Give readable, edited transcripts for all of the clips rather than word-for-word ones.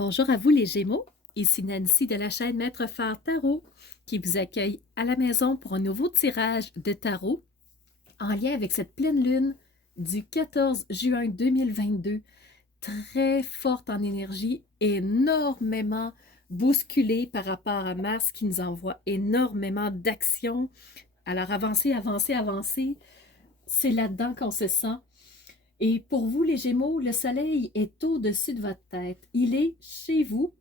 Bonjour à vous les Gémeaux, ici Nancy de la chaîne Maître Phare Tarot qui vous accueille à la maison pour un nouveau tirage de tarot en lien avec cette pleine lune du 14 juin 2022, très forte en énergie, énormément bousculée par rapport à Mars qui nous envoie énormément d'actions. Alors avancez, avancez, avancez, c'est là-dedans qu'on se sent. Et pour vous les Gémeaux, le soleil est au-dessus de votre tête, il est chez vous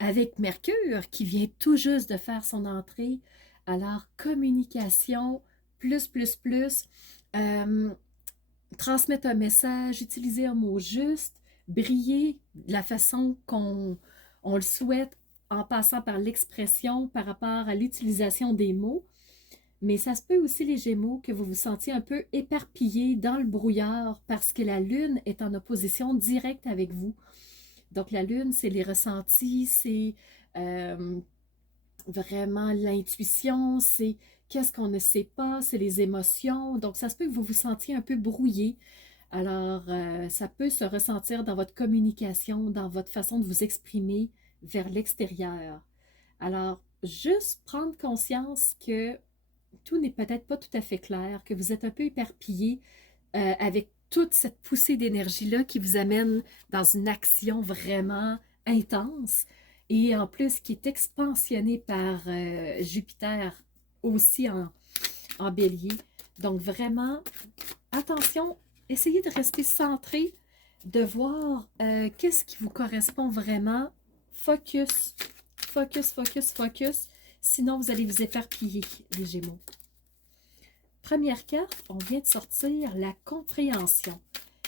avec Mercure qui vient tout juste de faire son entrée. Alors, communication, plus, euh, transmettre un message, utiliser un mot juste, briller de la façon qu'on on le souhaite en passant par l'expression par rapport à l'utilisation des mots. Mais ça se peut aussi, les Gémeaux, que vous vous sentiez un peu éparpillé dans le brouillard parce que la Lune est en opposition directe avec vous. Donc, la Lune, c'est les ressentis, c'est euh, vraiment l'intuition, c'est qu'est-ce qu'on ne sait pas, c'est les émotions. Donc, ça se peut que vous vous sentiez un peu brouillé. Alors, ça peut se ressentir dans votre communication, dans votre façon de vous exprimer vers l'extérieur. Alors, juste prendre conscience que tout n'est peut-être pas tout à fait clair, que vous êtes un peu éparpillé avec toute cette poussée d'énergie-là qui vous amène dans une action vraiment intense et en plus qui est expansionnée par Jupiter aussi en bélier. Donc vraiment, attention, essayez de rester centré, de voir qu'est-ce qui vous correspond vraiment. Focus, focus, focus, focus. Sinon, vous allez vous éparpiller, les Gémeaux. Première carte, on vient de sortir la compréhension.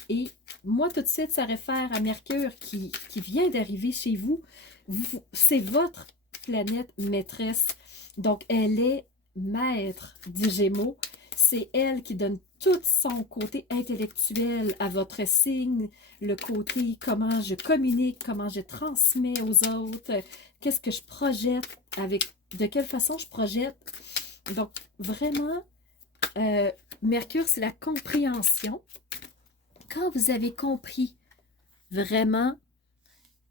Et moi, tout de suite, ça réfère à Mercure qui vient d'arriver chez vous. C'est votre planète maîtresse. Donc, elle est maître du Gémeaux. C'est elle qui donne tout son côté intellectuel à votre signe, le côté comment je communique, comment je transmets aux autres, qu'est-ce que je projette, de quelle façon je projette. Donc, vraiment, Mercure, c'est la compréhension. Quand vous avez compris vraiment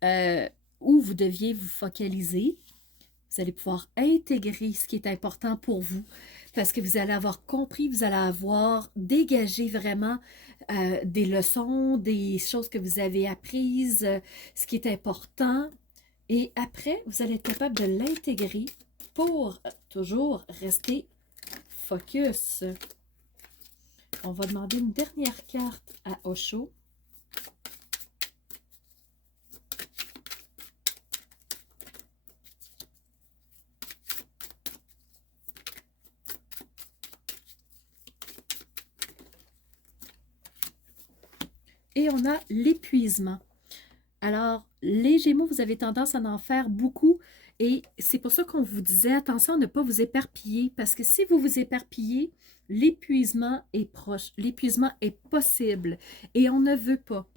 euh, où vous deviez vous focaliser, vous allez pouvoir intégrer ce qui est important pour vous parce que vous allez avoir compris, vous allez avoir dégagé vraiment des leçons, des choses que vous avez apprises, ce qui est important. Et après, vous allez être capable de l'intégrer pour toujours rester focus. On va demander une dernière carte à Osho. Et on a l'épuisement. Alors, les Gémeaux, vous avez tendance à en faire beaucoup et c'est pour ça qu'on vous disait, attention à ne pas vous éparpiller parce que si vous vous éparpillez, l'épuisement est proche, l'épuisement est possible et on ne veut pas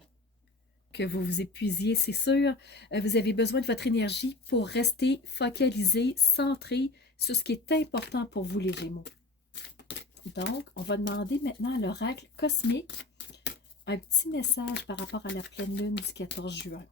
que vous vous épuisiez, c'est sûr. Vous avez besoin de votre énergie pour rester focalisé, centré sur ce qui est important pour vous, les Gémeaux. Donc, on va demander maintenant à l'oracle cosmique un petit message par rapport à la pleine lune du 14 juin.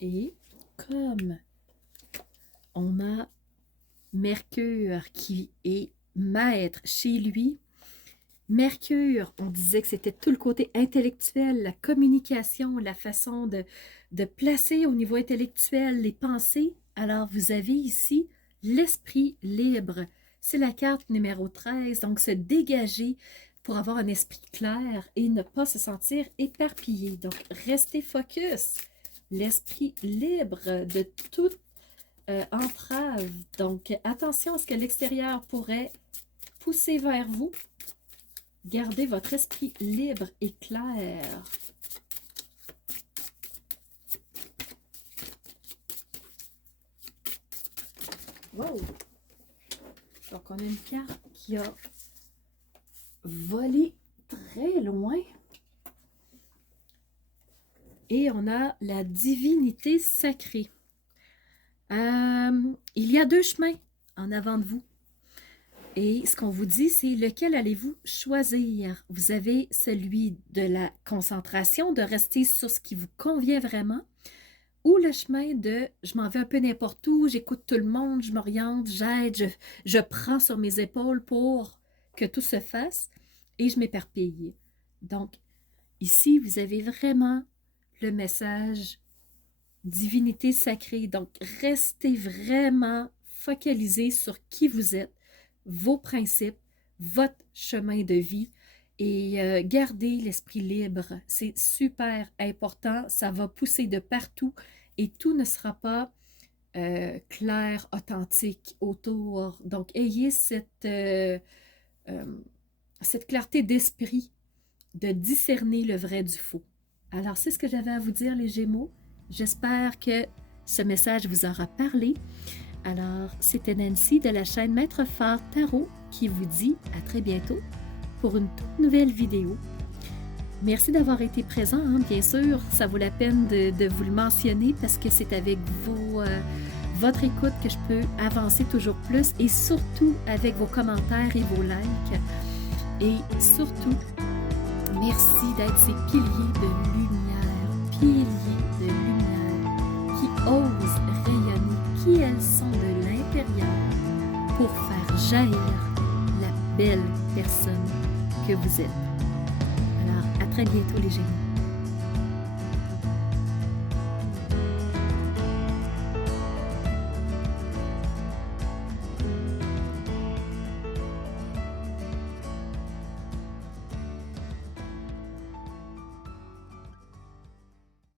Et comme on a Mercure qui est maître chez lui, Mercure, on disait que c'était tout le côté intellectuel, la communication, la façon de placer au niveau intellectuel les pensées. Alors, vous avez ici l'esprit libre. C'est la carte numéro 13, donc se dégager pour avoir un esprit clair et ne pas se sentir éparpillé. Donc, restez focus. L'esprit libre de toute entrave. Donc, attention à ce que l'extérieur pourrait pousser vers vous. Gardez votre esprit libre et clair. Wow! Donc, on a une carte qui a volé très loin. Et on a la divinité sacrée. Il y a 2 chemins en avant de vous. Et ce qu'on vous dit, c'est lequel allez-vous choisir? Vous avez celui de la concentration, de rester sur ce qui vous convient vraiment, ou le chemin de je m'en vais un peu n'importe où, j'écoute tout le monde, je m'oriente, j'aide, je prends sur mes épaules pour que tout se fasse et je m'éparpille. Donc, ici, vous avez vraiment le message divinité sacrée. Donc, restez vraiment focalisé sur qui vous êtes, vos principes, votre chemin de vie et gardez l'esprit libre. C'est super important. Ça va pousser de partout et tout ne sera pas clair, authentique autour. Donc, ayez cette clarté d'esprit de discerner le vrai du faux. Alors, c'est ce que j'avais à vous dire, les Gémeaux. J'espère que ce message vous aura parlé. Alors, c'était Nancy de la chaîne Maître Phare Tarot qui vous dit à très bientôt pour une toute nouvelle vidéo. Merci d'avoir été présent, hein. Bien sûr, ça vaut la peine de vous le mentionner parce que c'est avec votre écoute que je peux avancer toujours plus et surtout avec vos commentaires et vos likes. Et surtout, merci d'être ces piliers de lumière qui osent rayonner, qui elles sont de l'intérieur pour faire jaillir la belle personne que vous êtes. Alors, à très bientôt les Gémeaux.